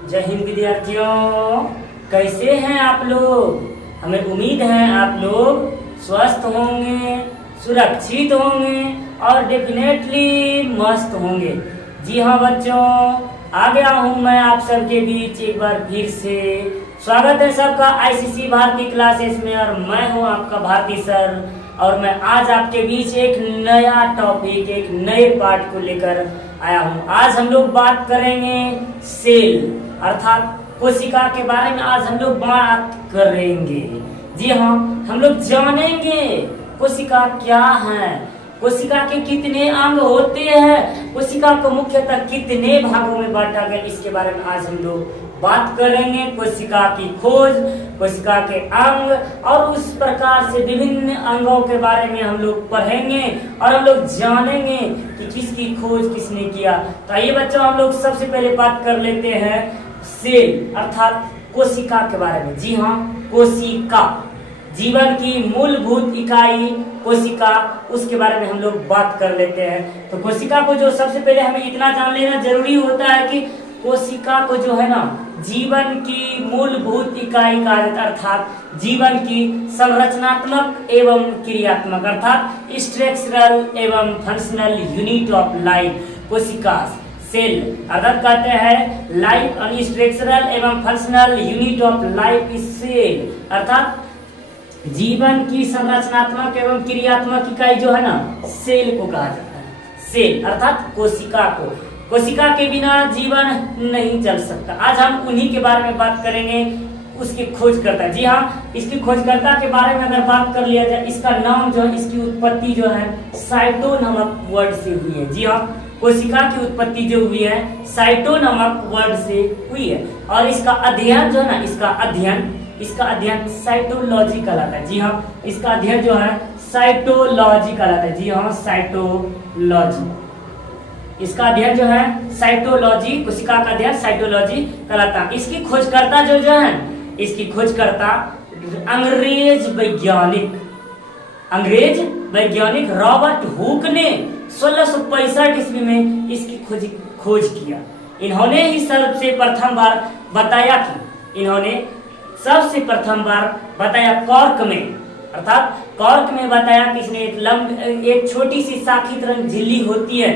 जय हिंद विद्यार्थियों, कैसे हैं आप लोग। हमें उम्मीद है आप लोग स्वस्थ होंगे, सुरक्षित होंगे और डेफिनेटली मस्त होंगे। जी हाँ बच्चों, आ गया हूँ मैं आप सबके बीच एक बार फिर से। स्वागत है सबका आईसीसी भारती क्लासेस में और मैं हूँ आपका भारती सर। और मैं आज आपके बीच एक नया टॉपिक, एक नए पार्ट को लेकर आया हूँ। आज हम लोग बात करेंगे सेल अर्थात कोशिका के बारे में। आज हम लोग बात करेंगे, जी हाँ, हम लोग जानेंगे कोशिका क्या है, कोशिका के कितने अंग होते हैं, कोशिका को मुख्यतः कितने भागों में बांटा गया, इसके बारे में आज हम लोग बात करेंगे। कोशिका की खोज, कोशिका के अंग और उस प्रकार से विभिन्न अंगों के बारे में हम लोग पढ़ेंगे और हम लोग जानेंगे कि किसकी खोज किसने किया। तो आइए बच्चों, हम लोग सबसे पहले बात कर लेते हैं सेल अर्थात कोशिका के बारे में। जी हाँ, कोशिका जीवन की मूलभूत इकाई कोशिका, उसके बारे में हम लोग बात कर लेते हैं। तो कोशिका को जो सबसे पहले हमें इतना जान लेना जरूरी होता है कि कोशिका को जो है ना जीवन की मूलभूत इकाई कहा जाता है, अर्थात जीवन की संरचनात्मक एवं क्रियात्मक अर्थात स्ट्रक्चरल एवं फंक्शनल यूनिट ऑफ लाइफ। कोशिका सेल अर्थात कहते हैं लाइफ और स्ट्रक्चरल एवं functional unit of life is cell अर्थात जीवन की संरचनात्मक एवं क्रियात्मक इकाई जो है ना सेल को कहा जाता है। सेल अर्थात कोशिका को, कोशिका के बिना जीवन नहीं चल सकता। आज हम उन्हीं के बारे में बात करेंगे, उसकी खोजकर्ता। जी हाँ, इसकी खोजकर्ता के बारे में अगर बात कर लिया जाए, इसका नाम जो है, इसकी उत्पत्ति जो है साइटो नामक वर्ड से हुई है। जी हाँ, कोशिका की उत्पत्ति जो हुई है साइटो नामक वर्ड से हुई है और इसका अध्ययन जो है ना, इसका अध्ययन साइटोलॉजी कहलाता है। जी हाँ, इसका अध्ययन जो है साइटोलॉजी कहलाता है। जी हाँ, साइटोलॉजी, इसका अध्ययन जो है साइटोलॉजी, कोशिका का अध्ययन साइटोलॉजी कहलाता है। इसकी खोजकर्ता जो है, इसकी खोजकर्ता अंग्रेज वैज्ञानिक रॉबर्ट हुक ने 1665 ईस्वी में इसकी खोज किया। इन्होंने ही सबसे प्रथम बार बताया कॉर्क में, अर्थात कॉर्क में बताया कि इसने एक छोटी सी शाखित रंग झिल्ली होती है,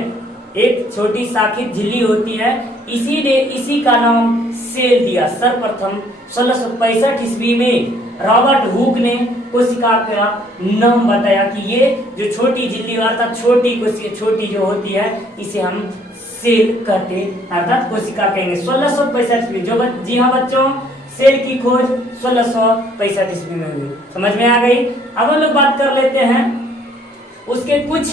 एक छोटी शाखित झिल्ली होती है, इसी का नाम सेल दिया। सर्वप्रथम 1665 ईस्वी में रॉबर्ट हुक ने कोशिका का नाम बताया कि ये जो छोटी झिल्ली अर्थात छोटी जो होती है, इसे हम सेल कहते अर्थात कोशिका कहेंगे। 1665 ईस्वी जो जी हाँ बच्चों, सेल की खोज 1665 ईस्वी में हुई। समझ में आ गई। अब हम लोग बात कर लेते हैं उसके कुछ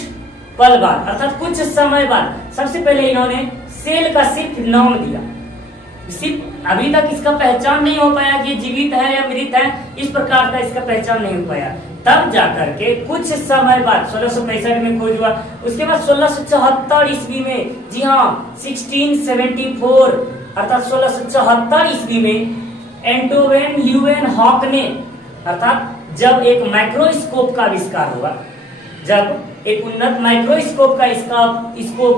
पल बाद अर्थात कुछ समय बाद। सबसे पहले इन्होंने सेल का सिर्फ नाम दिया, सिर्फ अभी तक इसका पहचान नहीं हो पाया कि जीवित है या मृत है, इस प्रकार का इसका पहचान नहीं हो पाया। तब जाकर के कुछ समय बाद 1665 में खोज हुआ। उसके बाद 1674 ईस्वी में, जी हाँ 1674 अर्थात 1674 ईस्वी में एंटोवेन ल्यूवेनहॉक ने, अर्थात जब एक माइक्रोस्कोप का आविष्कार हुआ, जब एक उन्नत माइक्रोस्कोप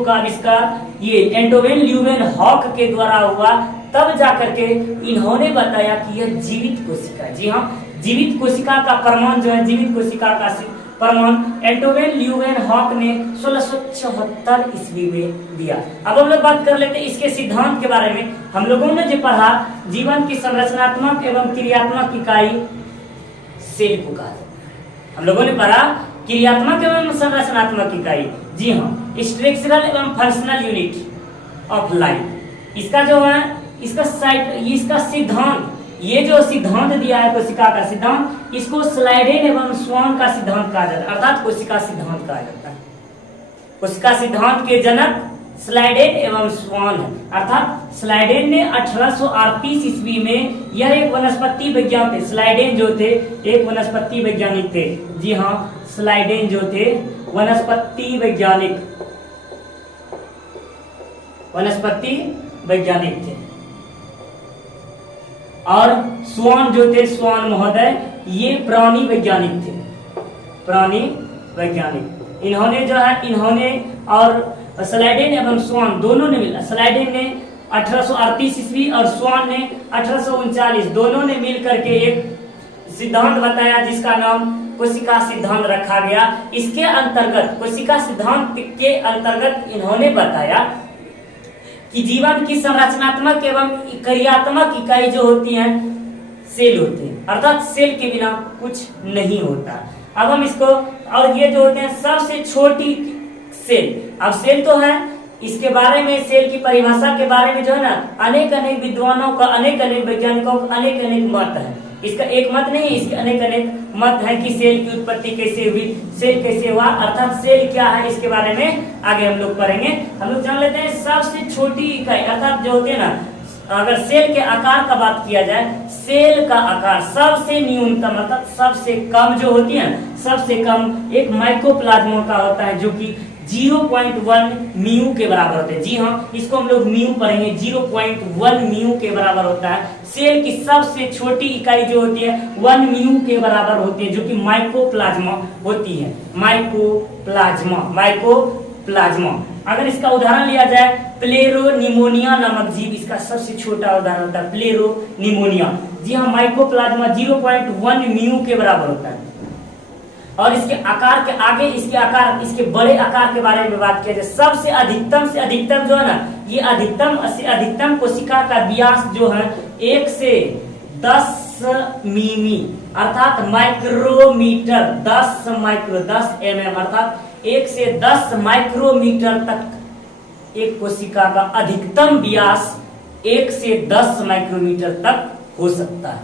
का आविष्कार ये एंटोवेन ल्यूवेनहॉक के द्वारा हुआ, तब जाकर के इन्होंने बताया कि यह जीवित कोशिका है। जी हाँ, जीवित कोशिका का प्रमाण जो है, जीवित कोशिका का प्रमाण एंटोवेन ल्यूवेनहॉक ने 1674 ईस्वी में दिया। अब हम लोग बात कर लेते हैं इसके सिद्धांत के बारे में। हम लोगों ने जो पढ़ा, जीवन की संरचनात्मक एवं क्रियात्मक इकाई सेल को कहा जाता है। हम लोगों ने पढ़ा क्रियात्मक एवं संरचनात्मक इकाई, जी हाँ, स्ट्रक्चरल एवं फंक्शनल यूनिट ऑफ लाइफ। इसका जो है इसका सिद्धांत, ये जो सिद्धांत दिया है कोशिका का सिद्धांत, इसको स्लाइडेन एवं स्वान का सिद्धांत कहा जाता है, अर्थात कोशिका सिद्धांत कहा जाता है। कोशिका सिद्धांत के जनक स्लाइडेन एवं स्वान है, अर्थात स्लाइडेन ने 1838 ईस्वी में, यह एक वनस्पति वैज्ञानिक थे। स्लाइडेन जो थे एक वनस्पति वैज्ञानिक थे। जी हाँ, स्लाइडेन जो थे वनस्पति वैज्ञानिक थे और स्वान जो थे, स्वान महोदय, ये प्राणी वैज्ञानिक थे, प्राणी वैज्ञानिक। इन्होंने और स्लाइडेन एवं स्वान दोनों ने मिला, स्लाइडेन ने 1838 ईस्वी और स्वान ने 1839, दोनों ने मिल करके एक सिद्धांत बताया जिसका नाम कोशिका सिद्धांत रखा गया। इसके अंतर्गत, कोशिका सिद्धांत के अंतर्गत इन्होंने बताया कि जीवन की संरचनात्मक एवं क्रियात्मक इकाई जो होती है सेल होते हैं, अर्थात सेल के बिना कुछ नहीं होता। अब हम इसको, और ये जो होते हैं सबसे छोटी सेल, अब सेल तो है, इसके बारे में, सेल की परिभाषा के बारे में जो है ना अनेक अनेक विद्वानों का, अनेक अनेक वैज्ञानिकों का अनेक अनेक मत है। इसका एक मत नहीं है, इसके अनेक अनेक मत है कि सेल की उत्पत्ति कैसे हुई, सेल कैसे हुआ, अर्थात सेल क्या है, इसके बारे में आगे हम लोग पढ़ेंगे। हम लोग जान लेते हैं सबसे छोटी इकाई, अर्थात जो होती है ना, अगर सेल के आकार का बात किया जाए, सेल का आकार सबसे न्यूनतम, अर्थात सबसे कम जो होती है, सबसे कम एक माइक्रोप्लाज्मा का होता है, जो कि 0.1 म्यू के बराबर होते हैं। जी हाँ, इसको हम लोग म्यू पढ़ेंगे, 0.1 म्यू के बराबर होता है। सेल की सबसे छोटी इकाई जो होती है 1 म्यू के बराबर होती है, जो कि माइक्रोप्लाज्मा होती है। माइक्रोप्लाज्मा। अगर इसका उदाहरण लिया जाए, प्लेरोनिमोनिया नामक जीव इसका सबसे छोटा उदाहरण होता है, प्लेरोनिमोनिया। जी हाँ, माइक्रोप्लाज्मा 0.1 म्यू के बराबर होता है। और इसके आकार के आगे, इसके आकार, इसके बड़े आकार के बारे में बात किया जाए, सबसे अधिकतम से अधिकतम जो है ना, ये अधिकतम से अधिकतम कोशिका का व्यास जो है 1 से 10 मिमी, अर्थात माइक्रोमीटर, 10 mm, अर्थात 1 से 10 माइक्रोमीटर तक एक कोशिका का अधिकतम व्यास 1 से 10 माइक्रोमीटर तक हो सकता है।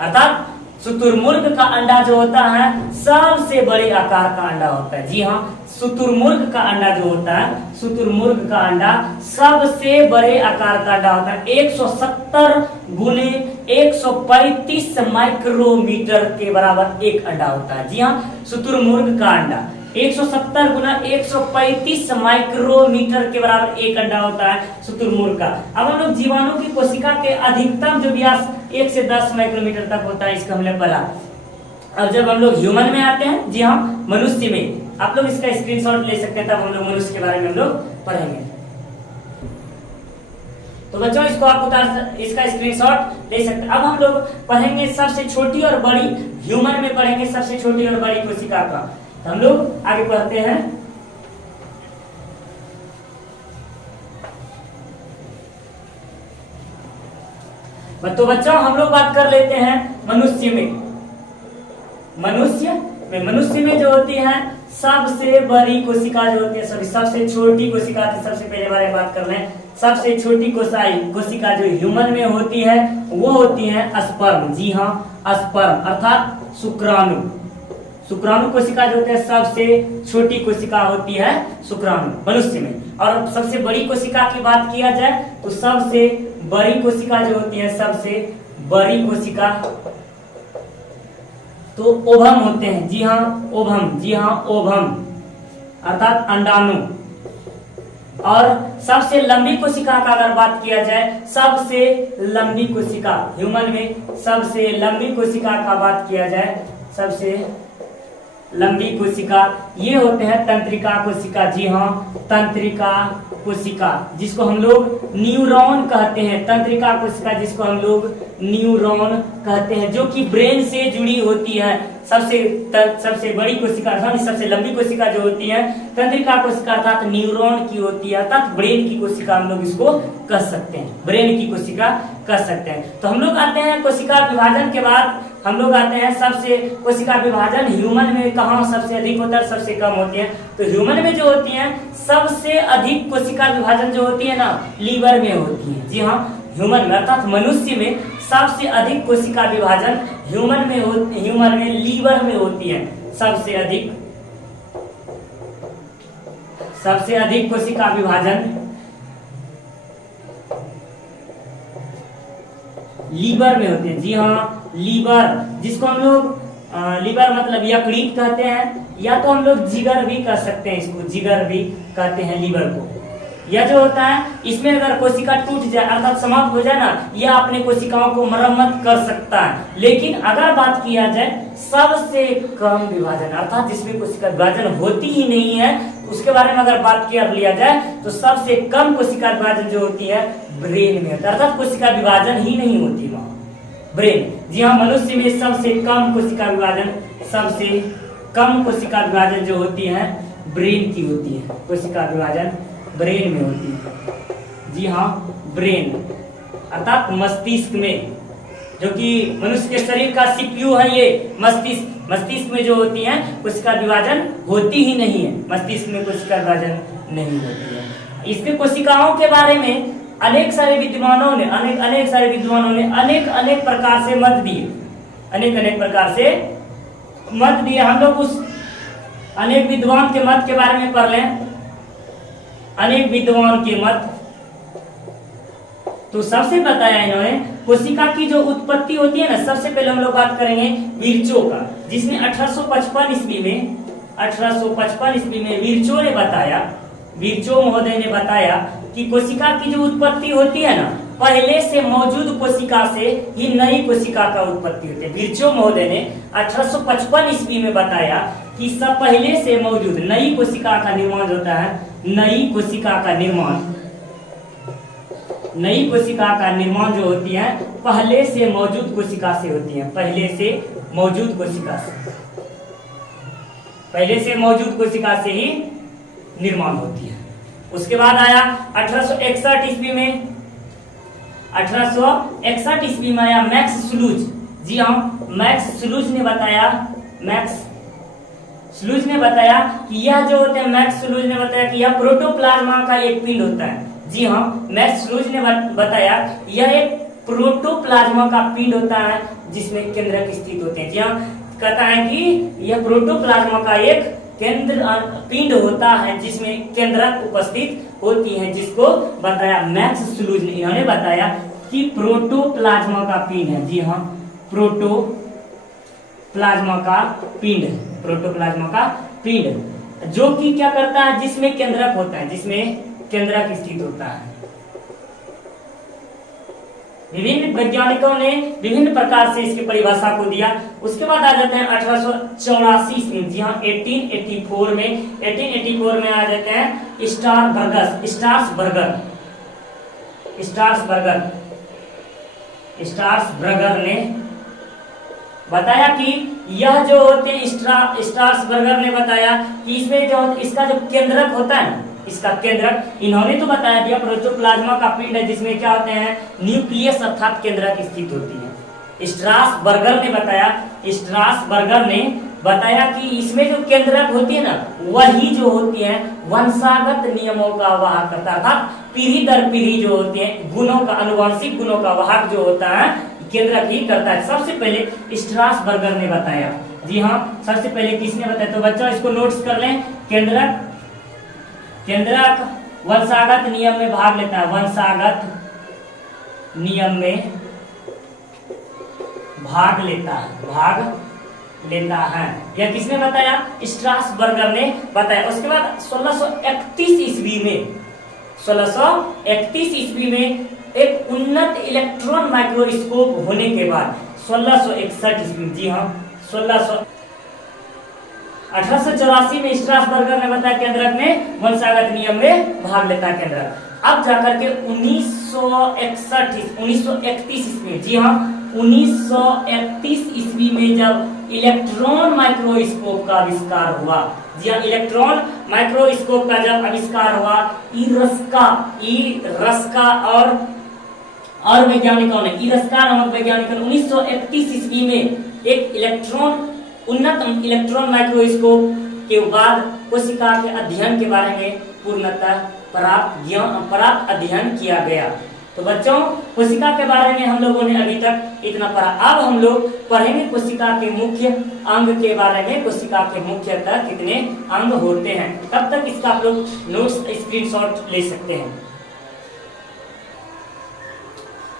अर्थात शुतुरमुर्ग का अंडा जो होता है सबसे बड़े आकार का अंडा होता है। जी हाँ, शुतुरमुर्ग का अंडा जो होता है, शुतुरमुर्ग का अंडा सबसे बड़े आकार का अंडा होता है। 170 गुने 135 माइक्रोमीटर के बराबर एक अंडा होता है। जी हाँ, शुतुरमुर्ग का अंडा 170 गुना 135 माइक्रोमीटर के बराबर एक अंडा होता है शुतुरमुर्ग का। अब हम लोग जीवाणु की कोशिका के अधिकतम जो व्यास 1 से 10 माइक्रोमीटर तक होता है, इसका हमने पढ़ा। अब जब हम लोग ह्यूमन में आते हैं, जी हाँ, मनुष्य में, आप लोग इसका स्क्रीनशॉट ले सकते हैं, तब हम लोग मनुष्य के बारे में हम लोग पढ़ेंगे। तो बच्चों, इसको आप उतार, इसका स्क्रीनशॉट ले सकते हैं। अब हम लोग पढ़ेंगे सबसे छोटी और बड़ी, ह्यूमन में पढ़ेंगे सबसे छोटी और बड़ी कोशिका का। तो हम लोग आगे पढ़ते हैं। तो बच्चों, हम लोग बात कर लेते हैं मनुष्य में। मनुष्य में जो होती है सबसे बड़ी कोशिका जो होती है, सबसे छोटी कोशिका की सबसे पहले बारे में बात कर रहे हैं। सबसे छोटी कोशिका जो ह्यूमन में होती है वो होती है स्पर्म। जी हाँ, स्पर्म अर्थात शुक्राणु। शुक्राणु कोशिका जो होती है सबसे छोटी कोशिका होती है शुक्राणु मनुष्य में। और सबसे बड़ी कोशिका की बात किया जाए तो सबसे बड़ी कोशिका जो होती है, सबसे बड़ी कोशिका तो ओवम होते हैं। जी हाँ, ओवम। जी हाँ, ओवम अर्थात अंडाणु। और सबसे लंबी कोशिका का अगर बात किया जाए, सबसे लंबी कोशिका ह्यूमन में, सबसे लंबी कोशिका का बात किया जाए, सबसे लंबी कोशिका ये होते हैं तंत्रिका कोशिका। जी हाँ, तंत्रिका कोशिका जिसको हम लोग न्यूरॉन कहते हैं। तंत्रिका कोशिका जिसको हम लोग न्यूरॉन कहते हैं, जो कि ब्रेन से जुड़ी होती है। सबसे बड़ी कोशिका, सबसे लंबी कोशिका जो होती है तंत्रिका कोशिका अर्थात न्यूरॉन की होती है, अर्थात ब्रेन की कोशिका हम लोग इसको कह सकते हैं, ब्रेन की कोशिका कह सकते हैं। तो हम लोग आते हैं कोशिका विभाजन के बाद, हम लोग आते हैं सबसे कोशिका विभाजन ह्यूमन में कहाँ सबसे अधिक होता है, सबसे कम होती है। तो ह्यूमन में जो होती है सबसे अधिक कोशिका विभाजन जो होती है ना, लीवर में होती है। जी हाँ, ह्यूमन में अर्थात मनुष्य में सबसे अधिक कोशिका विभाजन ह्यूमन में लीवर में होती है। सबसे अधिक कोशिका विभाजन लीवर में होते हैं। जी हाँ, लीवर जिसको हम लोग लीवर मतलब यकृत कहते हैं, या तो हम लोग जिगर भी कह सकते हैं, इसको जिगर भी कहते हैं लीवर को। यह जो होता है इसमें अगर कोशिका टूट जाए अर्थात समाप्त हो जाए ना, यह अपने कोशिकाओं को मरम्मत कर सकता है। लेकिन अगर बात किया जाए सबसे कम विभाजन अर्थात जिसमें कोशिका विभाजन होती ही नहीं है, उसके बारे में अगर बात किया लिया जाए तो सबसे कम कोशिका विभाजन जो होती है ब्रेन में होता है, अर्थात कोशिका विभाजन ही नहीं होती वहां ब्रेन। जी हाँ, मनुष्य में सबसे कम कोशिका विभाजन, सबसे कम कोशिका विभाजन जो होती है ब्रेन की होती है, कोशिका विभाजन ब्रेन में होती है। जी हाँ, ब्रेन अर्थात मस्तिष्क में, जो कि मनुष्य के शरीर का सीपीयू है ये मस्तिष्क। मस्तिष्क में जो होती है कोशिका विभाजन होती ही नहीं है, मस्तिष्क में कोशिका विभाजन नहीं होती है। इसके कोशिकाओं के बारे में अनेक सारे विद्वानों ने अनेक प्रकार से मत दिए, अनेक प्रकार से मत दिए। हम लोग उस अनेक विद्वान के मत के बारे में पढ़ लें। अनेक विद्वान के मत, तो सबसे बताया इन्होंने कोशिका की जो उत्पत्ति होती है ना, सबसे पहले हम लोग बात करेंगे विर्चो का, जिसने 1855 ईस्वी में विर्चो ने बताया, विर्चो महोदय ने बताया कि कोशिका की जो उत्पत्ति होती है ना, पहले से मौजूद कोशिका से ही नई कोशिका का उत्पत्ति होती है। विर्चो महोदय ने 1855 ईस्वी में बताया कि सब पहले से मौजूद नई कोशिका का निर्माण होता है, नई कोशिका का निर्माण जो होती है पहले से मौजूद कोशिका से होती है, पहले से मौजूद कोशिका से ही निर्माण होती है। उसके बाद आया 1861 ईस्वी में आया मैक्स स्लूज। जी हाँ, मैक्स स्लूज ने बताया कि यह जो होते हैं, मैक्स स्लूज ने बताया कि यह प्रोटोप्लाज्मा का एक पिंड होता है। जी हाँ, मैक्स स्लूज ने बताया यह एक प्रोटोप्लाज्मा का पिंड होता है जिसमें केंद्रक स्थित होते हैं। जी हाँ, कहता है कि यह प्रोटोप्लाज्मा का एक पिंड होता है जिसमें केंद्रक उपस्थित होती है, जिसको बताया मैक्स स्लूज ने। इन्होंने बताया कि प्रोटोप्लाज्मा का पिंड है। जी हाँ, प्रोटोप्लाज्मा का पिंड जो कि क्या करता है, जिसमें केंद्रक होता है, जिसमें केंद्रक स्थित होता है। विभिन्न वैज्ञानिकों ने विभिन्न प्रकार से इसकी परिभाषा को दिया। उसके बाद आ जाते हैं 1884 ईस्वी। जी हाँ, 1884 में आ जाते हैं स्टार्सबर्गर ने बताया कि यह जो होते हैं स्टार्सबर्गर ने बताया कि इसमें जो इसका जो केंद्रक होता है ना, इसका केंद्रक इन्होंने तो बताया दिया प्रोटोप्लाज्मा का पिंड है जिसमें क्या होते हैं न्यूक्लियस अर्थात केंद्रक स्थित होती है। स्ट्रासबर्गर ने बताया कि इसमें जो केंद्रक होती है ना, वही जो होती है वंशागत नियमों का वाहक करता है, अर्थात पीढ़ी दर पीढ़ी जो होती है गुणों का, अनुवांशिक गुणों का वाहक जो होता है केंद्रक ही करता है। सबसे पहले स्ट्रासबर्गर ने बताया। जी हाँ, सबसे पहले किसने बताया, तो बच्चों इसको नोट्स कर लें। केंद्रक वंशागत नियम में भाग लेता है, वंशागत नियम में भाग लेता है। यह किसने बताया, स्ट्रासबर्गर ने बताया। उसके बाद 1631 ईस्वी में एक उन्नत इलेक्ट्रॉन माइक्रोस्कोप होने के बाद 1661 ईस्वी, जी हाँ 1884 में स्ट्रासबर्गर ने बताया केंद्रक में वंशागत नियम में भाग लेता है केंद्रक। अब जाकर के 1931 ईस्वी, जी हाँ 1931 ईस्वी में जब इलेक्ट्रॉन माइक्रोस्कोप का आविष्कार हुआ, जी हाँ इलेक्ट्रॉन माइक्रोस्कोप का जब आविष्कार हुआ, इरस्का और वैज्ञानिकों ने, इरस्का नामक वैज्ञानिकों ने 1931 ईस्वी में एक उन्नत इलेक्ट्रॉन माइक्रोस्कोप के बाद कोशिका के अध्ययन के बारे में पूर्णतः प्राप्त अध्ययन किया गया। तो बच्चों, कोशिका के बारे में हम लोगों ने अभी तक इतना पढ़ा। अब हम लोग पढ़ेंगे कोशिका के मुख्य अंग के बारे में, कोशिका के मुख्यतः कितने अंग होते हैं। तब तक इसका आप लोग नोट्स स्क्रीनशॉट ले सकते हैं।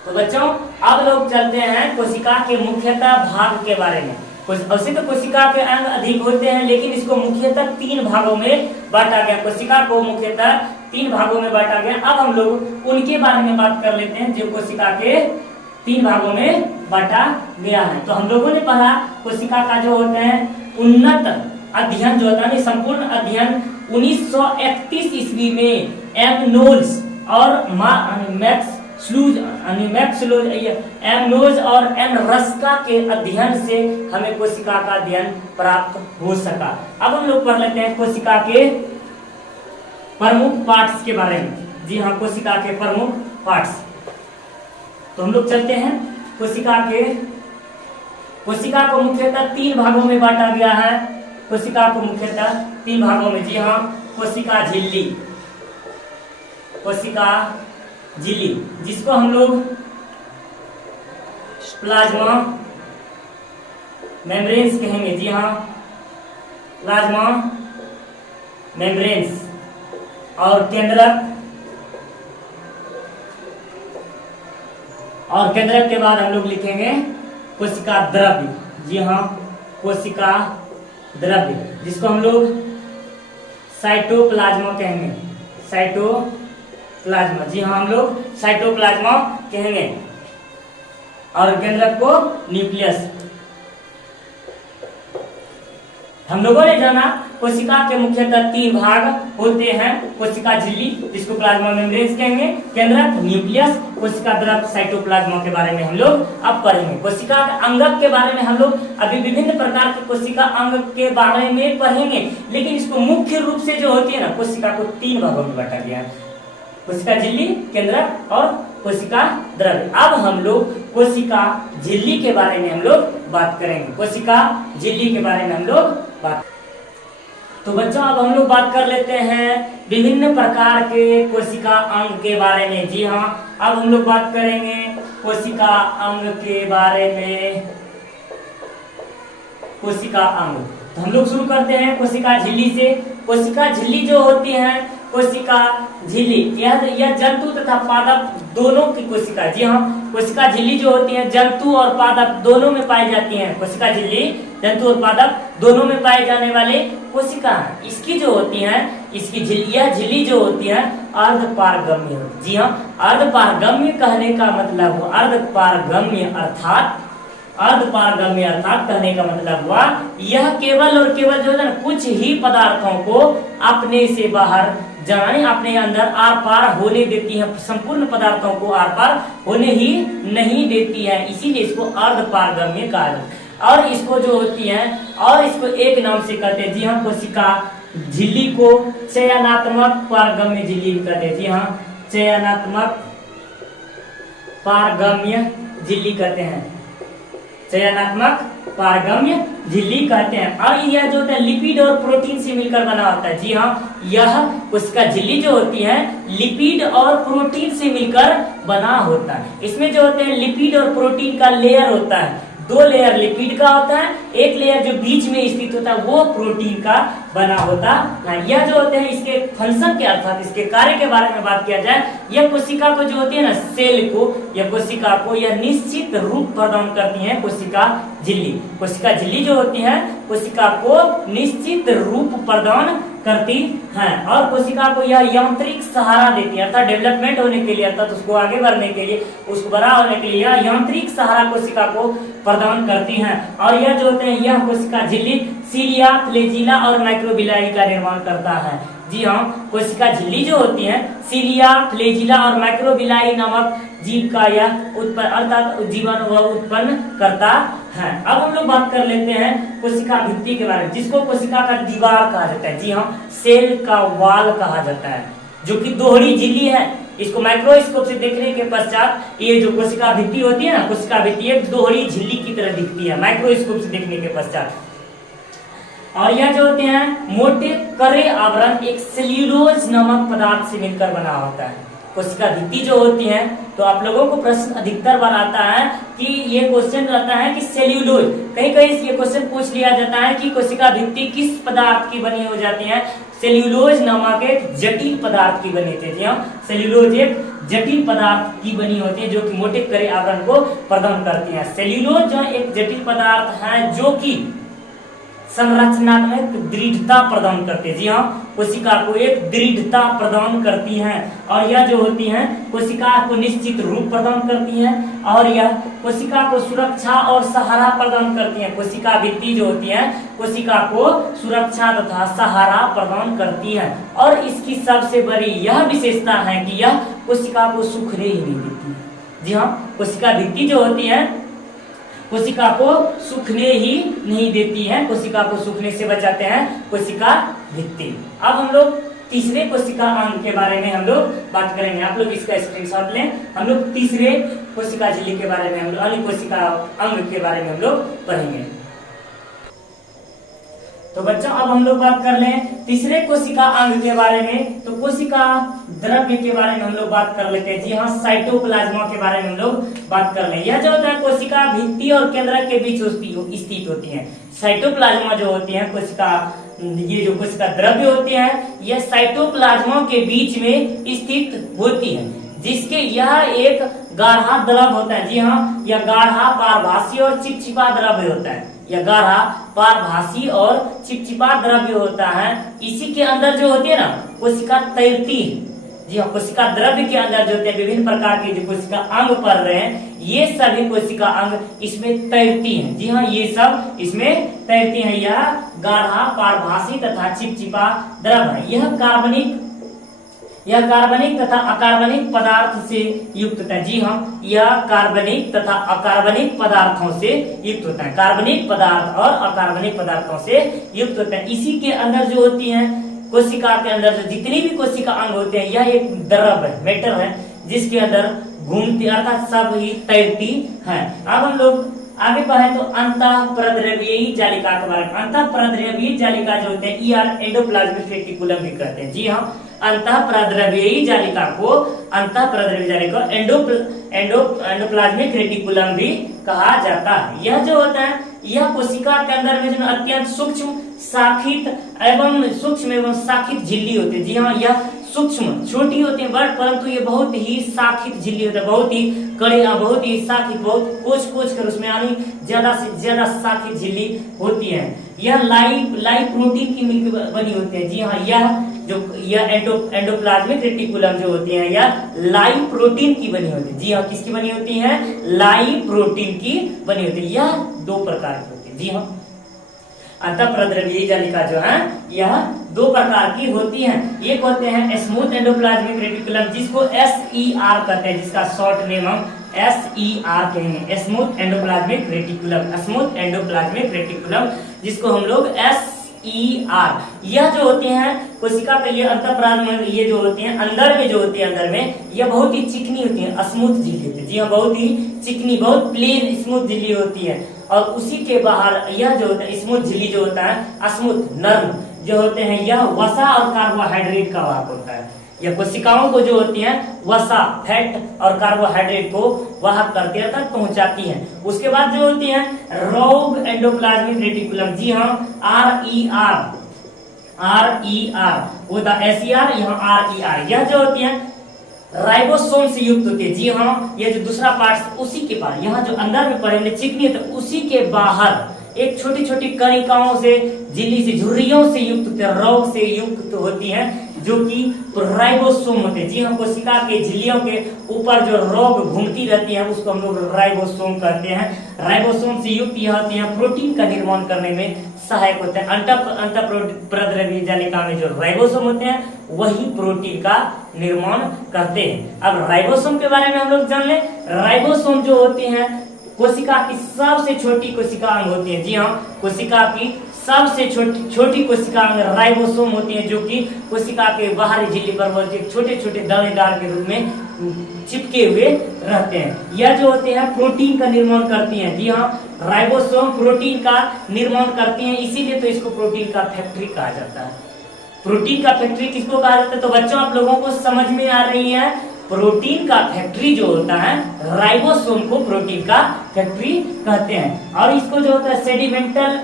तो बच्चों, अब लोग चलते हैं कोशिका के मुख्यतः भाग के बारे में। वैसे तो कोशिका के अंग अधिक होते हैं, लेकिन इसको मुख्यतः 3 भागों में बांटा गया। कोशिका को मुख्यतः 3 भागों में बांटा गया। अब हम लोग उनके बारे में बात कर लेते हैं जो कोशिका के 3 भागों में बांटा गया है। तो हम लोगों ने पढ़ा कोशिका का जो होता है उन्नत अध्ययन जो होता है, संपूर्ण अध्ययन 1931 ईस्वी में एमनोल्स और एमनोज और एन रस्का के अध्ययन से हमें कोशिका का अध्ययन प्राप्त हो सका। अब हम लोग पढ़ लेते हैं कोशिका के प्रमुख पार्ट्स के बारे में। जी हाँ, कोशिका के प्रमुख पार्ट्स। तो हम लोग चलते हैं कोशिका को मुख्यतः 3 भागों में बांटा गया है। कोशिका को मुख्यतः 3 भागों में। जी हाँ, कोशिका झिल्ली जिसको हम लोग प्लाज्मा मेम्ब्रेन्स कहेंगे। जी हाँ, प्लाज्मा मेम्ब्रेन्स। और केंद्रक के बाद हम लोग लिखेंगे कोशिका द्रव्य। जी हाँ, कोशिका द्रव्य जिसको हम लोग साइटोप्लाज्मा कहेंगे। साइटोप्लाज्मा, जी हाँ, हम लोग साइटोप्लाज्मा कहेंगे। और केंद्रक को न्यूक्लियस। हम लोगों ने जाना कोशिका के मुख्यतः 3 भाग होते हैं। कोशिका झिल्ली जिसको प्लाज्मा मेम्ब्रेन्स कहेंगे, केंद्रक न्यूक्लियस, कोशिका द्रव्य साइटोप्लाज्मा के बारे में हम लोग अब पढ़ेंगे। कोशिका अंगक के बारे में हम लोग अभी विभिन्न प्रकार के कोशिका अंग के बारे में पढ़ेंगे, लेकिन इसको मुख्य रूप से जो होती है ना, कोशिका को 3 भागों में बांटा गया है। कोशिका झिल्ली, केंद्रक और कोशिका द्रव्य। अब हम लोग कोशिका झिल्ली के बारे में हम लोग बात करेंगे। कोशिका झिल्ली के बारे में हम लोग बात। तो बच्चों, अब हम लोग बात कर लेते हैं विभिन्न प्रकार के कोशिका अंग के बारे में। जी हाँ, अब हम लोग बात करेंगे कोशिका अंग के बारे में। कोशिका अंग, तो हम लोग शुरू करते हैं कोशिका झिल्ली से। कोशिका झिल्ली जो होती है, कोशिका झिल्ली यह जंतु तथा पादप दोनों की कोशिका। जी हाँ, कोशिका झिल्ली जो होती है जंतु और पादप दोनों में पाई जाती हैं। कोशिका झिल्ली जंतु और पादप दोनों में पाए जाने वाले कोशिका है। इसकी जो होती है, इसकी झिल्ली जो होती है अर्धपारगम्य। जी हाँ, अर्धपारगम्य कहने का मतलब हुआ अर्धपारगम्य अर्थात कहने का मतलब हुआ यह केवल और केवल जो है ना कुछ ही पदार्थों को अपने से बाहर जाने, अपने अंदर आर पार होने देती है। संपूर्ण पदार्थों को आर पार होने ही नहीं देती है, इसीलिए इसको अर्धपारगम्य कहा जाता है। और इसको जो होती है, और इसको एक नाम से कहते हैं। जी हाँ, कोशिका झिल्ली को चयनात्मक पारगम्य झिल्ली भी कहते हैं। जी हाँ, चयनात्मक पारगम्य झिल्ली कहते हैं। चयनात्मक पारगम्य झिल्ली कहते हैं। और यह जो होता है लिपिड और प्रोटीन से मिलकर बना होता है। जी हाँ, यह कोशिका झिल्ली जो होती है लिपिड और प्रोटीन से मिलकर बना होता है। इसमें जो होते हैं लिपिड और प्रोटीन का लेयर होता है। 2 लेयर लिपिड का होता है, एक लेयर जो बीच में स्थित होता है वो प्रोटीन का बना होता है। यह जो होते हैं इसके फंक्शन के अर्थात इसके कार्य के बारे में बात किया जाए, यह कोशिका को जो होती है ना सेल को, यह कोशिका को यह निश्चित रूप प्रदान करती है। कोशिका झिल्ली जो होती है कोशिका को निश्चित रूप प्रदान करती है और कोशिका को यह यांत्रिक सहारा देती है, अर्थात डेवलपमेंट होने के लिए, अर्थात उसको आगे बढ़ने के लिए, उसको बड़ा होने के लिए यह यांत्रिक सहारा कोशिका को प्रदान करती हैं। और यह जो होते हैं यह कोशिका झिल्ली सीलिया, फ्लैजिला और माइक्रोबिलाई का निर्माण करता है। जी हाँ, कोशिका झिल्ली जो होती है सीलिया, फ्लैजिला और माइक्रोबिलाई नामक जीव का यह उत्पन्न अर्थात जीवन वह उत्पन्न करता है। अब हम लोग बात कर लेते हैं कोशिका भित्ति के बारे में, जिसको कोशिका का दीवार कहा जाता है। जी हाँ, सेल का वाल कहा जाता है, जो कि दोहरी झिल्ली है। इसको माइक्रोस्कोप से देखने के पश्चात ये जो कोशिका भित्ति होती है ना, कोशिका भित्ति एक दोहरी झिल्ली की तरह दिखती है माइक्रोस्कोप से देखने के पश्चात। और यह जो होते हैं मोटे करे आवरण एक सेल्यूलोज नामक पदार्थ से मिलकर बना होता है। कोशिका भित्ति जो होती है, तो आप लोगों को प्रश्न अधिकतर बार आता है कि ये क्वेश्चन रहता है कि सेल्यूलोज, कहीं कहीं ये क्वेश्चन पूछ लिया जाता है कि कोशिका भित्ति किस पदार्थ की बनी हो जाती है। सेल्यूलोज नामक एक जटिल पदार्थ की बनी होती है। जी हाँ, सेल्यूलोज एक जटिल पदार्थ की बनी होती है जो कि मोटे करे आवरण को प्रदान करती है। सेल्यूलोज जो एक जटिल पदार्थ है जो कि संरचनात्मक दृढ़ता प्रदान करती है। जी हाँ, कोशिका को एक दृढ़ता प्रदान करती हैं और यह जो होती हैं कोशिका को निश्चित रूप प्रदान करती हैं और यह कोशिका को सुरक्षा और सहारा प्रदान करती हैं। कोशिका भित्ति जो होती है कोशिका को सुरक्षा तथा सहारा प्रदान करती है और इसकी सबसे बड़ी यह विशेषता है कि यह कोशिका को सूखने ही नहीं देती। जी हाँ, कोशिका भित्ति जो होती है कोशिका को सूखने ही नहीं देती है, कोशिका को सूखने से बचाते हैं कोशिका भित्ति। अब हम लोग तीसरे कोशिका अंग के बारे में हम लोग बात करेंगे। आप लोग इसका स्क्रीनशॉट लें। हम लोग तीसरे कोशिका झिल्ली के बारे में हम लोग अन्य कोशिका अंग के बारे में हम लोग पढ़ेंगे। तो बच्चों अब हम लोग बात कर लें तीसरे कोशिका अंग के बारे में। तो कोशिका द्रव्य के बारे में हम लोग बात कर लेते हैं। जी हाँ, साइटोप्लाज्मा के बारे में हम लोग बात कर लें। यह जो होता है कोशिका भित्ति और केंद्रक के बीच स्थित होती है। साइटोप्लाज्मा जो होती है कोशिका, ये जो कोशिका द्रव्य होती है यह साइटोप्लाज्मा के बीच में स्थित होती है, जिसके यह एक गाढ़ा द्रव होता है। जी हाँ, यह गाढ़ा पारभासी और चिपचिपा द्रव्य होता है। यह गाढ़ा पारभासी और चिपचिपा द्रव्य होता है। इसी के अंदर जो होती है ना कोशिका तैरती है। जी हाँ, कोशिका द्रव्य के अंदर जो होते हैं विभिन्न प्रकार के जो कोशिका अंग पढ़ रहे हैं ये सभी कोशिका अंग इसमें तैरती हैं। जी हाँ, ये सब इसमें तैरती हैं। यह गाढ़ा पारभासी तथा चिपचिपा द्रव है। यह कार्बनिक तथा अकार्बनिक पदार्थ से युक्त होता है। जी हाँ, यह कार्बनिक तथा अकार्बनिक पदार्थों से युक्त होता है। कार्बनिक पदार्थ और अकार्बनिक पदार्थों से युक्त होता है। इसी के अंदर जो होती है कोशिका के अंदर जो जितनी भी कोशिका अंग होते हैं यह एक द्रव है, मैटर है, जिसके अंदर घूमती अर्थात सब ही तैरती है। अब हम लोग आगे पढ़े तो अंतःप्रद्रव्यीय जालिका के बारे में। अंतःप्रद्रव्यीय जालिका जो होते हैं ईआर एंडोप्लाज्मिक रेटिकुलम भी कहते हैं। जी हाँ, अंतःप्रद्रव्यीय जालिका को अंतःप्रद्रव्यीय जालिका एंडोप्लाज्मिक रेटिकुलम भी कहा जाता है। यह जो होता है यह कोशिका के अंदर में जो अत्यंत सूक्ष्म सूक्ष्म एवं शाखित झिल्ली होती है। जी हाँ, यह सूक्ष्म छोटी होती है बट परंतु ये बहुत ही शाखित झिल्ली होता है, बहुत ही कड़े, बहुत ही शाखित, बहुत कोच कर उसमें यानी ज्यादा से ज्यादा शाखित झिल्ली होती है। यह लाइव प्रोटीन की मिलकर बनी होती है। जी हाँ, यह एंडोप्लाज्मिक रेटिकुलम जो होती है यह लाइव प्रोटीन की बनी होती है। जी हाँ, किसकी बनी होती है? लाइव प्रोटीन की बनी होती है। यह दो प्रकार की होती है। जी हाँ, अंतःप्रद्रव्यीय जालिका जो है यह दो प्रकार की होती हैं। एक होते हैं स्मूथ एंडोप्लाज्मिक रेटिकुलम जिसको SER कहते हैं, जिसका शॉर्ट नेम हम SER कहेंगे, smooth endoplasmic reticulum. Smooth endoplasmic reticulum जिसको हम लोग SER। यह जो होती हैं कोशिका के लिए अंतःप्राज्म ये जो होती हैं अंदर में जो होती है अंदर में यह बहुत ही चिकनी होती है, स्मूथ झिल्ली होती है। जी हाँ, बहुत ही चिकनी, बहुत प्लेन स्मूथ झिल्ली होती है। और उसी के बाहर यह जो होता है स्मूथ झिल्ली जो होता है स्मूथ नर्म जो होते हैं यह वसा और कार्बोहाइड्रेट का वाहक होता है। यह कोशिकाओं को जो होती है वसा, फैट और कार्बोहाइड्रेट को वाहक करती है अर्थात पहुंचाती है। उसके बाद जो होती है रोग एंडोप्लाज्मिक रेटिकुलम। जी हाँ, RER होता है SER, यहाँ RER। यह जो होती है राइबोसोम से युक्त होती है। जी हाँ, ये जो दूसरा पार्ट उसी के बाहर, यहाँ जो अंदर में पड़े चिकनी है तो उसी के बाहर एक छोटी छोटी कणिकाओं से, झिल्ली से, झुर्रियों से युक्त होती है, रोग से युक्त होती है जो कि राइबोसोम होते हैं। जी हाँ, कोशिका के झिल्लियों के ऊपर जो रोग घूमती रहती है उसको हम लोग राइबोसोम कहते हैं। राइबोसोम से युक्त यह होती है प्रोटीन का निर्माण करने में सहायक होते हैं। अंतःप्रद्रव्यीय जालिका में जो राइबोसोम होते हैं वही प्रोटीन का निर्माण करते हैं। अब राइबोसोम के बारे में हम लोग जान ले। राइबोसोम जो होती हैं कोशिका की सबसे छोटी कोशिका अंग होती है। जी हाँ, कोशिका की सबसे छोटी कोशिका अंग राइबोसोम होती है जो कि कोशिका के बाहरी झिल्ली पर छोटे छोटे दानेदार के रूप में चिपके हुए रहते हैं। यह जो होते हैं प्रोटीन का निर्माण करती हैं। जी हाँ, राइबोसोम प्रोटीन का निर्माण करती हैं, इसीलिए तो इसको प्रोटीन का फैक्ट्री कहा जाता है। प्रोटीन का फैक्ट्री किसको कहा जाता है? तो बच्चों आप लोगों को समझ में आ रही है, प्रोटीन का फैक्ट्री जो होता है राइबोसोम को प्रोटीन का फैक्ट्री कहते हैं। और इसको जो होता है सेडिमेंटल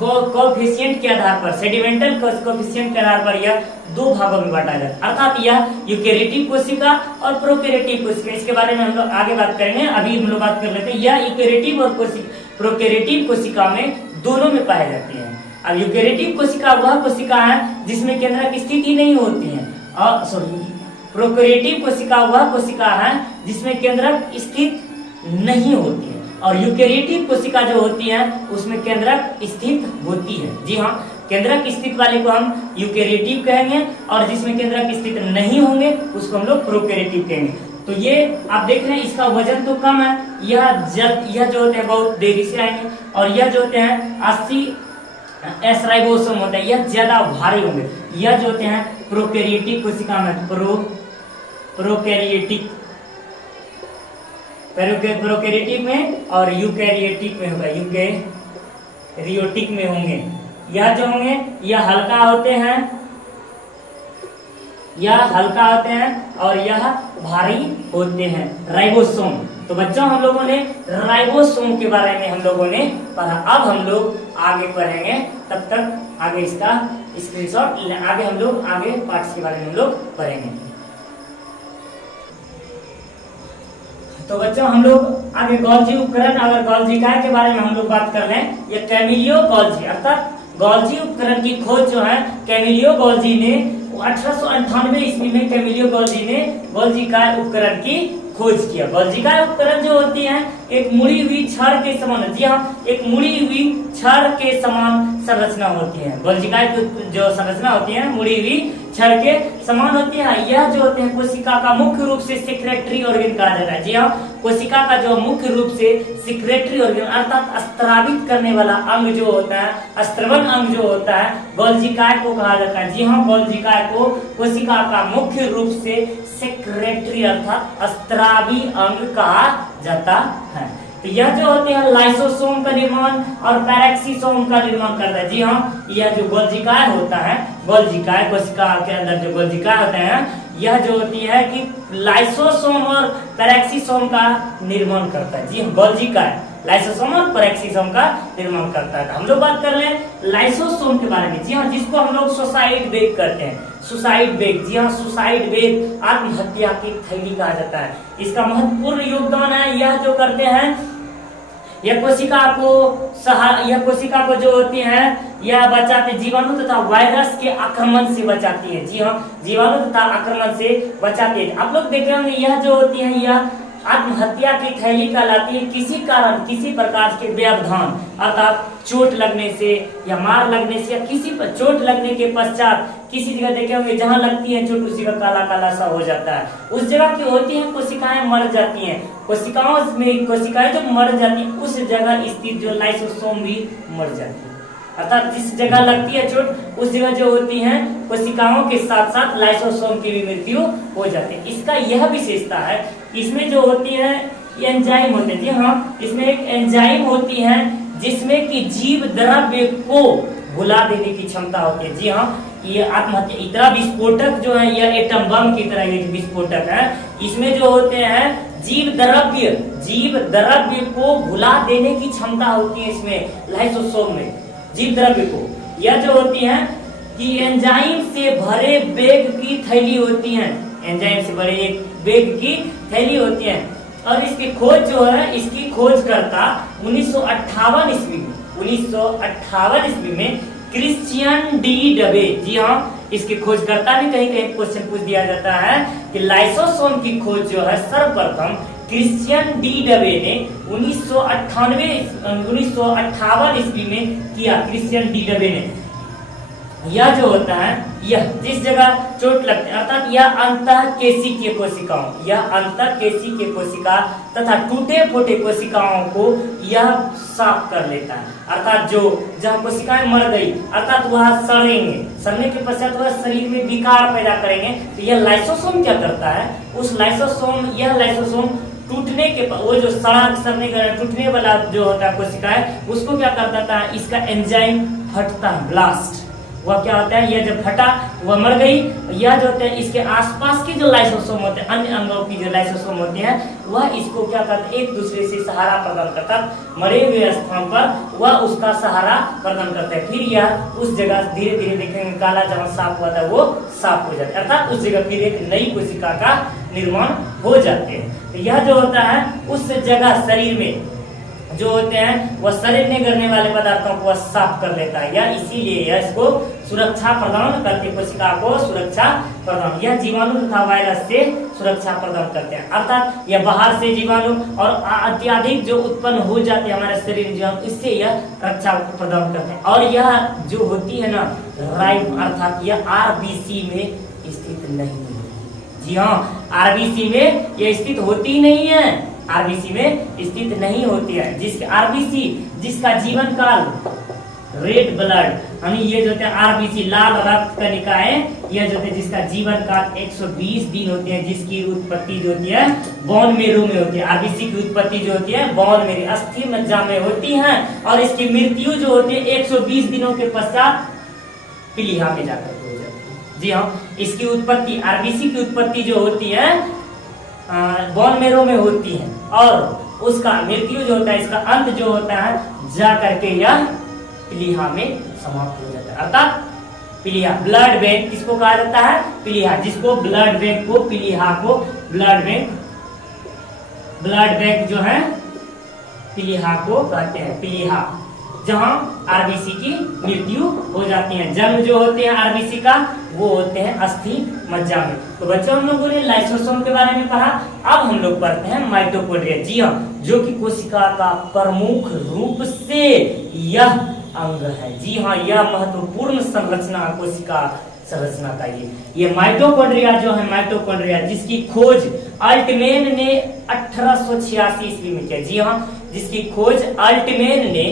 कोएफिशिएंट के आधार पर, सेडिमेंटल कोएफिशिएंट के आधार पर यह दो भागों में बांटा जाता है, अर्थात यह यूकेरियोटिक कोशिका और प्रोकैरियोटिक कोशिका। इसके बारे में हम लोग आगे बात करेंगे, अभी हम लोग बात कर लेते हैं। यह यूकेरियोटिक और प्रोकैरियोटिक कोशिका में दोनों में पाए जाते हैं। अब यूकैरियोटिक कोशिका वह कोशिका है जिसमें केंद्रक स्थित ही नहीं होती है, और सॉरी प्रोकैरियोटिक कोशिका वह कोशिका है जिसमें केंद्रक स्थित नहीं होती है, और यूकैरियोटिक कोशिका जो होती है उसमें केंद्रक स्थित होती है। जी हाँ, केंद्रक स्थित वाले को हम यूकैरियोटिक कहेंगे, और जिसमें केंद्रक स्थित नहीं होंगे उसको हम लोग प्रोकैरियोटिक कहेंगे। तो ये आप देख रहे हैं इसका वजन तो कम है, यह जो होते हैं बहुत देरी से आएंगे, और यह जो होते हैं 80 एस राइबोसोम होता है, यह ज्यादा भारी होंगे। यह जो होते हैं प्रोकैरियोटिक कोशिका में प्रोकैरियोटिक में और यूकैरियोटिक में होगा, यूकैरियोटिक में होंगे। यह जो होंगे यह हल्का होते हैं और यह भारी होते हैं, राइबोसोम। तो बच्चों हम लोगों ने राइबोसोम के बारे में हम लोगों ने पढ़ा। अब हम लोग आगे पढ़ेंगे, तब तक आगे इसका स्क्रीनशॉट आगे हम लोग आगे पार्ट्स के बारे में हम लोग पढ़ेंगे। तो बच्चों हम लोग आगे गोल्जी उपकरण, अगर गोल्जी काय के बारे में हम लोग बात कर रहे हैं, ये कैमिलियो गोल्जी अर्थात गोल्जी उपकरण की खोज जो है कैमिलियो गोल्जी ने 1898 ईस्वी में कैमिलियो गोल्जी ने गोल्जी काय उपकरण की खोज किया। गोल्जी काय उपकरण जो होती है एक मुड़ी हुई छड़ के समान, जी हाँ, एक मुड़ी हुई छड़ के समान संरचना होती है। गोल्जी काय की जो संरचना होती है मुड़ी हुई छड़ के समान होती है। यह जो होते हैं कोशिका का मुख्य रूप से सेक्रेटरी ऑर्गन कहा जाता है। जी हाँ, कोशिका का जो मुख्य रूप से सेक्रेटरी ऑर्गन अर्थात स्त्रावित करने वाला अंग जो होता है, स्त्रवन अंग जो होता है, गोल्जी काय को कहा जाता है। जी हाँ, गोल्जी काय को कोशिका का मुख्य रूप से सेक्रेटरी अर्थात स्त्रावी अंग कहा जाता है। तो यह जो होते हैं लाइसोसोम का निर्माण और पैरेक्सिसोम का निर्माण करता है। जी हाँ, यह जो गोल्जी काय होता है, गोल्जी काय कोशिका के अंदर जो गोल्जी काय होते हैं, यह जो होती है कि लाइसोसोम और पैरेक्सिसोम का निर्माण करता है। जी हाँ, गोल्जी काय लाइसोसोम और पैरेक्सिसोम का निर्माण करता है। हम लोग बात कर ले लाइसोसोम के बारे में। जी हाँ, जिसको हम लोग सुसाइड बेग कहते हैं, सुसाइड बेग। जी हाँ, सुसाइड बेग आत्महत्या की थैली कहा जाता है। इसका महत्वपूर्ण योगदान है, यह जो करते हैं यह कोशिका को जो होती है यह बचाते जीवाणु तथा वायरस के आक्रमण से बचाती है। जी हाँ, जीवाणु तथा आक्रमण से बचाती है। आप लोग देख रहे होंगे यह जो होती है यह आत्महत्या की थैली कहलाती है किसी कारण किसी प्रकार के व्यवधान अर्थात चोट लगने से या मार लगने से या किसी पर चोट लगने के पश्चात किसी जगह देखे होंगे जहां लगती है चोट उसी का काला काला सा हो जाता है, उस जगह की होती है कोशिकाएं मर जाती हैं। कोशिकाएं जो मर जाती है उस जगह स्थित जो लाइसोसोम भी मर जाती है। अर्थात जिस जगह लगती है चोट उस जगह जो होती है कोशिकाओं के साथ साथ लाइसोसोम की भी मृत्यु हो जाती है। इसका यह विशेषता है, इसमें जो होती है एंजाइम होते हैं। जी हाँ, इसमें एक एंजाइम होती है जिसमें कि जीव द्रव्य को भुला देने की क्षमता होती है। जी हाँ, ये आत्महत्या इतना विस्फोटक जो है यह एटम बम की तरह एक विस्फोटक है। इसमें जो होते हैं जीव द्रव्य को भुला देने की क्षमता होती है इसमें लाइसोसोम में जीव द्रव्य को। यह जो होती है कि एंजाइम से भरे बेग की थैली होती है, एंजाइम से भरे एक बेग की थैली होती है। और इसकी खोज जो है इसकी खोजकर्ता 1958 ईस्वी में क्रिश्चियन डी डबे। जी हाँ, इसके खोजकर्ता भी कहीं कहीं क्वेश्चन पूछ दिया जाता है कि लाइसोसोम की खोज जो है सर्वप्रथम क्रिश्चियन डी डबे ने 1958 ईस्वी में किया। क्रिश्चियन डी डबे ने यह जो होता है यह जिस जगह चोट लगती है अर्थात यह अंतःकेशिकीय कोशिकाओं कोशिका तथा टूटे फूटे कोशिकाओं को यह साफ कर लेता है। अर्थात जो जहाँ कोशिकाएं मर गई अर्थात वह सड़ने के पश्चात वह शरीर में विकार पैदा करेंगे। तो यह लाइसोसोम क्या करता है, यह लाइसोसोम टूटने के वो जो सड़ने का टूटने वाला जो होता है कोशिकाएं उसको क्या करता था, इसका एंजाइम फटता है, ब्लास्ट। वह क्या होता है, यह जब फटा वह मर गई। यह जो होता है इसके आसपास के जो लाइसोसोम होते हैं अन्य अंगों की जो लाइसोसोम होती हैं वह इसको क्या करते हैं एक दूसरे से सहारा प्रदान करता है। मरे हुए स्थान पर वह उसका सहारा प्रदान करता है। फिर यह उस जगह धीरे धीरे देखेंगे काला जहाँ साफ हुआ था वो साफ हो जाता है अर्थात उस जगह फिर एक नई कोशिका का निर्माण हो जाते हैं। तो यह जो होता है उस जगह शरीर में जो होते हैं वह शरीर में गिरने वाले पदार्थों को साफ कर लेता है, या इसीलिए यह इसको सुरक्षा प्रदान करते, कोशिका को सुरक्षा प्रदान, यह जीवाणु तथा वायरस से सुरक्षा प्रदान करते हैं। अर्थात यह बाहर से जीवाणु और अत्यधिक जो उत्पन्न हो जाते हैं हमारे शरीर में जीवाणु, इससे यह रक्षा प्रदान करते हैं। और यह जो होती है ना राइब, अर्थात यह आरबीसी में स्थित नहीं है। जी हाँ, आरबीसी में यह स्थित होती नहीं है, आरबीसी में स्थित नहीं होती है। जिसके आरबीसी जिसका जीवन काल रेड ब्लड, यानी ये जो होते हैं आरबीसी लाल रक्त कणिकाएं, यह जो होते हैं जिसका जीवन काल 120 दिन होते हैं, जिसकी उत्पत्ति जो होती है बोन मेरो में होती है। आरबीसी की उत्पत्ति जो होती है बोन मेरो अस्थि मज्जा में होती है, और इसकी मृत्यु जो होती है 120 दिनों के पश्चात पीलिया में जाकर हो जाती है। जी हाँ, इसकी उत्पत्ति आरबीसी की उत्पत्ति जो होती है बोन मेरो में होती है, और उसका मृत्यु जो होता है, इसका अंत जो होता है जा करके यह पीलिया में समाप्त हो जाता है। अर्थात पीलिया ब्लड बैंक किसको कहा जाता है? पीलिया, जिसको ब्लड बैंक को पीलिया को ब्लड बैंक जो है पीलिया को कहते हैं। पीलिया जहां आरबीसी की मृत्यु हो जाती है, जन्म जो होते हैं आरबीसी का वो होते हैं अस्थि मज्जा में। तो बच्चों हम लोगों ने लाइसोसोम के बारे में पढ़ा, अब हम लोग पढ़ते हैं माइटोकॉन्ड्रिया। जी हाँ, जो कि कोशिका का प्रमुख रूप से यह अंग है। जी हाँ, यह महत्वपूर्ण संरचना कोशिका संरचना का ये माइटोकॉन्ड्रिया जो है, माइटोकॉन्ड्रिया जिसकी खोज अल्टमैन ने 1886 ईस्वी में किया। जी हाँ, जिसकी खोज अल्टमैन ने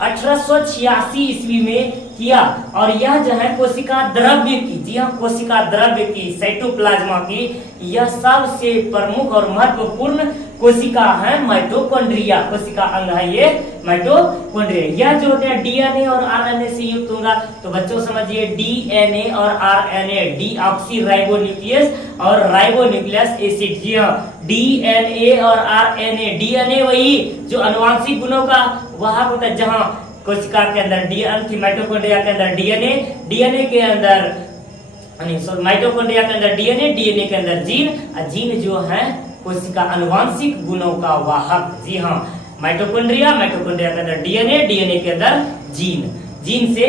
1886 ईस्वी में किया, और यह जो है कोशिका द्रव्य की, जी हाँ, कोशिका द्रव्य की, साइटोप्लाज्मा की यह सबसे प्रमुख और महत्वपूर्ण कोशिका है माइटोकॉन्ड्रिया। कोशिका अंग है ये माइटोकॉन्ड्रिया। यह जो होते हैं डीएनए और आरएनए से युक्त होगा। तो बच्चों समझिए, डीएनए और आरएनए, डीऑक्सी राइबोन्यूक्लियस और राइबोन्यूक्लियस एसिड। जी हाँ, डीएनए और आरएनए, डीएनए वही जो आनुवांशिक गुणों का वाहक होता है, जहां कोशिका के अंदर डीएनए, माइटोकॉन्ड्रिया के अंदर डीएनए के अंदर माइटोकॉन्ड्रिया के अंदर डीएनए के अंदर जीन जो है कोशिका आनुवांशिक गुणों का वाहक। जी हाँ, माइटोकॉन्ड्रिया के अंदर डीएनए के अंदर जीन से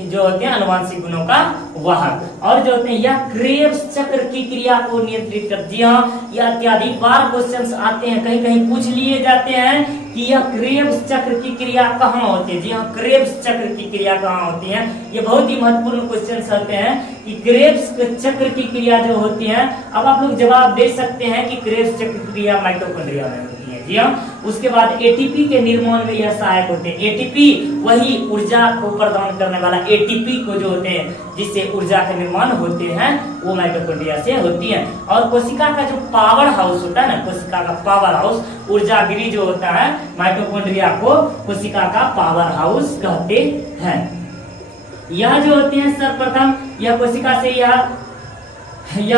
जो होते हैं आनुवांशिक गुणों का वाहक, और जो होते हैं यह क्रेब्स चक्र की क्रिया को नियंत्रित कर। जी हाँ, यह अत्यधिक बार क्वेश्चंस आते हैं, कहीं कहीं पूछ लिए जाते हैं कि यह क्रेब्स चक्र की क्रिया कहाँ होती है। जी हाँ, क्रेब्स चक्र की क्रिया कहाँ होती है, ये बहुत ही महत्वपूर्ण क्वेश्चंस होते हैं कि क्रेब्स चक्र की क्रिया जो होती है, अब आप लोग जवाब दे सकते हैं कि क्रेब्स चक्र की क्रिया माइटोकॉन्ड्रिया में होती है। जी हाँ, उसके बाद एटीपी के निर्माण में यह सहायक होते हैं। एटीपी वही ऊर्जा को प्रदान करने वाला, एटीपी को जो होते हैं जिससे ऊर्जा के निर्माण होते हैं वो माइटोकॉन्ड्रिया से होती है। और कोशिका का जो पावर हाउस होता है ना, कोशिका का पावर हाउस, ऊर्जागिरी जो होता है, माइटोकॉन्ड्रिया को कोशिका का पावर हाउस कहते हैं। यह जो होते हैं सर्वप्रथम यह कोशिका से यह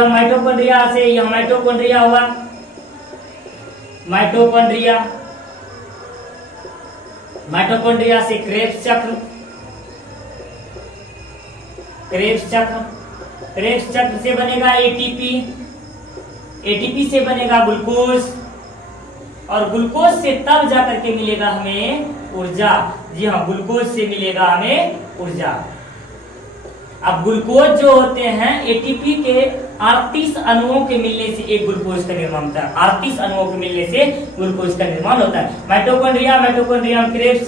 माइटोकॉन्ड्रिया हुआ, माइटोकॉन्ड्रिया से क्रेब्स चक्र से बनेगा एटीपी से बनेगा ग्लूकोज, और ग्लूकोज से तब जाकर के मिलेगा हमें ऊर्जा। जी हाँ, ग्लूकोज से मिलेगा हमें ऊर्जा। अब ग्लूकोज जो होते हैं एटीपी के 38 अणुओं के मिलने से एक ग्लूकोज का निर्माण होता है। 38 अणुओं के मिलने से ग्लूकोज का निर्माण होता है। माइटोकॉन्ड्रिया में क्रेब्स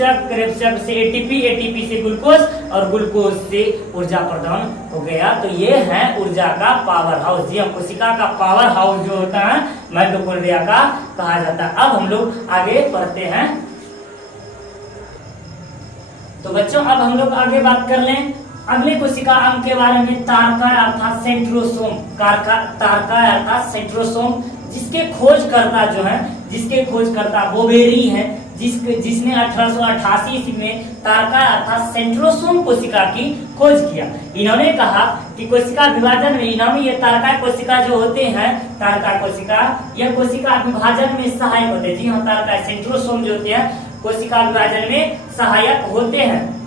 चक्र से एटीपी से ग्लूकोज, और ग्लूकोज से ऊर्जा प्रदान हो गया। तो ये है ऊर्जा का पावर हाउस। जी, कोशिका का पावर हाउस जो होता है माइटोकॉन्ड्रिया का कहा जाता है। अब हम लोग आगे पढ़ते हैं। तो बच्चों अब हम लोग आगे बात कर लें अगले कोशिका अंग के बारे में, तारका अर्थात सेंट्रोसोम। तारका अर्थात सेंट्रोसोम, जिसके खोजकर्ता बोवेरी है, जिसने 1888 ईस्वी में तारका अर्थात सेंट्रोसोम कोशिका की खोज किया। इन्होंने कहा कि कोशिका विभाजन में ये तारका कोशिका जो होते हैं, तारका कोशिका, यह कोशिका विभाजन में सहायक होते हैं। जी हाँ, तारका सेंट्रोसोम जो होते हैं कोशिका विभाजन में सहायक होते हैं।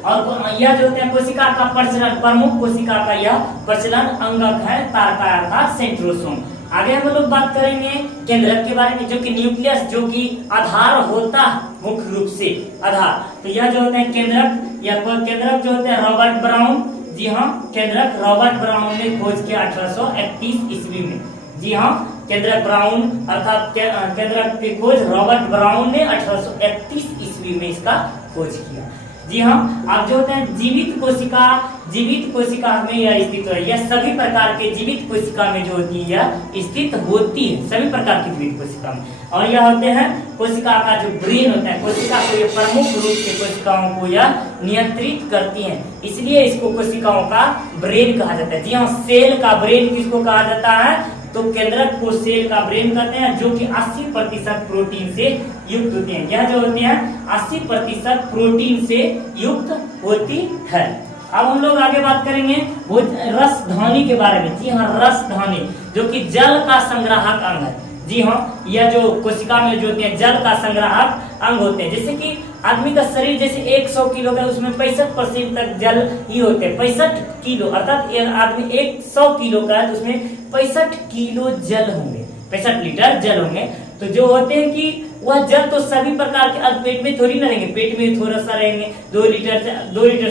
और यह जो होते हैं कोशिका का प्रचलन, प्रमुख कोशिका का यह प्रचलन अंगक है तारका अर्थात सेंट्रोसोम। आगे हम लोग बात करेंगे केंद्रक के बारे में, जो कि न्यूक्लियस, जो कि आधार होता मुख्य रूप से आधार। तो यह जो होते हैं केंद्रक, या केंद्रक जो होते हैं रॉबर्ट ब्राउन, जी हाँ, केंद्रक रॉबर्ट ब्राउन ने खोज किया 1831 ईस्वी में। जी हाँ, केंद्रक ब्राउन अर्थात केंद्रक की खोज रॉबर्ट ब्राउन ने 1831 ईस्वी में इसका खोज किया। जी हाँ, अब जो होते हैं जीवित कोशिका में यह स्थित है। यह सभी प्रकार के जीवित कोशिका में जो होती है यह स्थित होती है, सभी प्रकार की जीवित कोशिका में। और यह होते हैं कोशिका का जो ब्रेन होता है, कोशिका को ये प्रमुख रूप से कोशिकाओं को यह नियंत्रित करती हैं, इसलिए इसको कोशिकाओं का ब्रेन कहा जाता है। जी हाँ, सेल का ब्रेन किसको कहा जाता है? तो केंद्रक को सेल का ब्रेन कहते हैं, जो कि 80% प्रोटीन से युक्त होते हैं। यह जो होती है 80% प्रोटीन से युक्त होती है। अब हम लोग आगे बात करेंगे वो रसधानी के बारे में। जी हाँ, रसधानी जो कि जल का संग्राहक अंग है। जी हाँ, यह जो कोशिका में जो होते हैं जल का संग्राहक अंग होते हैं। जैसे कि आदमी का शरीर जैसे 100 किलो का, उसमें 65% तक जल ही होते हैं। 65 किलो अर्थात आदमी 100 किलो का है तो उसमें 65 किलो जल होंगे, 65 लीटर जल होंगे। तो जो होते हैं कि वह जल तो सभी प्रकार के, अब पेट में थोड़ी ना रहेंगे, पेट में थोड़ा सा रहेंगे, 2 लीटर से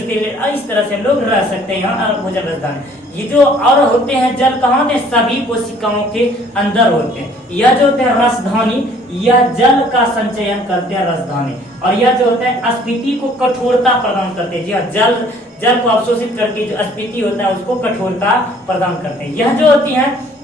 3 लीटर, इस तरह से हम लोग रह सकते हैं यहाँ भोजन रसधानी। ये जो और होते हैं जल कहाँ होते हैं? सभी कोशिकाओं के अंदर होते हैं। यह जो होते हैं रसधानी, यह जल का संचयन करते हैं रसधानी, और यह जो होता है स्फीति को कठोरता प्रदान करते हैं। जी हाँ, जल को अवशोषित करके जो स्फीति होता है उसको कठोरता प्रदान करते हैं। यह जो होती है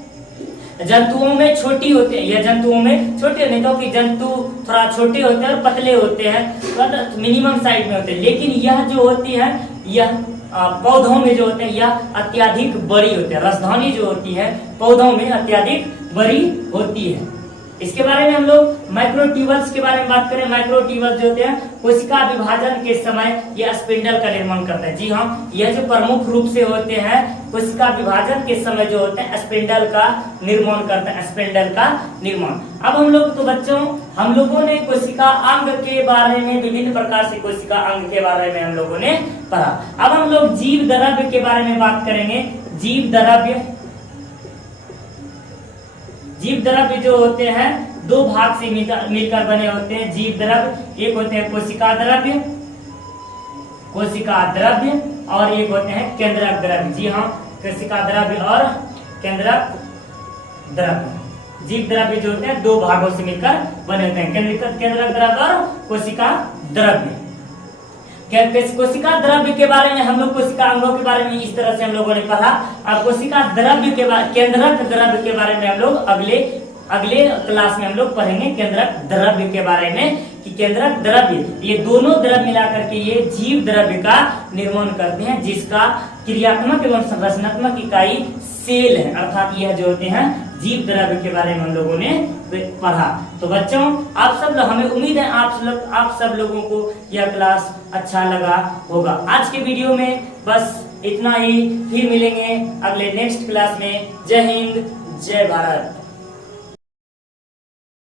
जंतुओं में छोटी होती है, यह जंतुओं में छोटे होते हैं, क्योंकि जंतु थोड़ा छोटे होते हैं और पतले होते हैं, तो मिनिमम साइज में होते हैं। लेकिन यह जो होती है यह पौधों में जो होते हैं यह अत्यधिक बड़ी होती है। रसधानी जो होती है पौधों में अत्यधिक बड़ी होती है। इसके बारे में हम लोग माइक्रोट्यूबल्स के बारे में बात करें। माइक्रोट्यूबल्स जो होते हैं कोशिका विभाजन के समय यह स्पिंडल का निर्माण करते हैं। जी हाँ, यह जो प्रमुख रूप से होते हैं कोशिका विभाजन के समय जो होते हैं स्पिंडल का निर्माण करते हैं, स्पिंडल का निर्माण। अब हम लोग तो बच्चों हम लोगों ने कोशिका अंग के बारे में, विभिन्न प्रकार से कोशिका अंग के बारे में हम लोगों ने पढ़ा। अब हम लोग जीव द्रव्य के बारे में बात करेंगे। जीव द्रव्य जो होते हैं 2 भाग से मिलकर बने होते हैं जीव द्रव्य। एक होते हैं कोशिका द्रव्य और एक होते हैं केंद्रक द्रव्य। जी हाँ, कोशिका द्रव्य और केंद्रक द्रव्य। जीव द्रव्य जो होते हैं 2 भागों से मिलकर बने होते हैं, केंद्रक द्रव्य और कोशिका द्रव्य। कोशिका द्रव्य के बारे में हम लोग कोशिका अंगों के बारे में इस तरह से हम लोगों ने पढ़ा। अब कोशिका द्रव्य के बारे, केंद्रक द्रव्य के बारे में हम लोग अगले क्लास में हम लोग पढ़ेंगे केंद्रक द्रव्य के बारे में, कि केंद्रक द्रव्य ये दोनों द्रव्य मिलाकर के ये जीव द्रव्य का निर्माण करते हैं, जिसका क्रियात्मक एवं संरचनात्मक इकाई सेल है। अर्थात यह जो होते हैं जीव द्रव्य के बारे में हम लोगों ने पढ़ा। तो बच्चों आप सब लोग, हमें उम्मीद है आप सब लोगों को यह क्लास अच्छा लगा होगा। आज के वीडियो में बस इतना ही, फिर मिलेंगे अगले नेक्स्ट क्लास में। जय हिंद, जय भारत।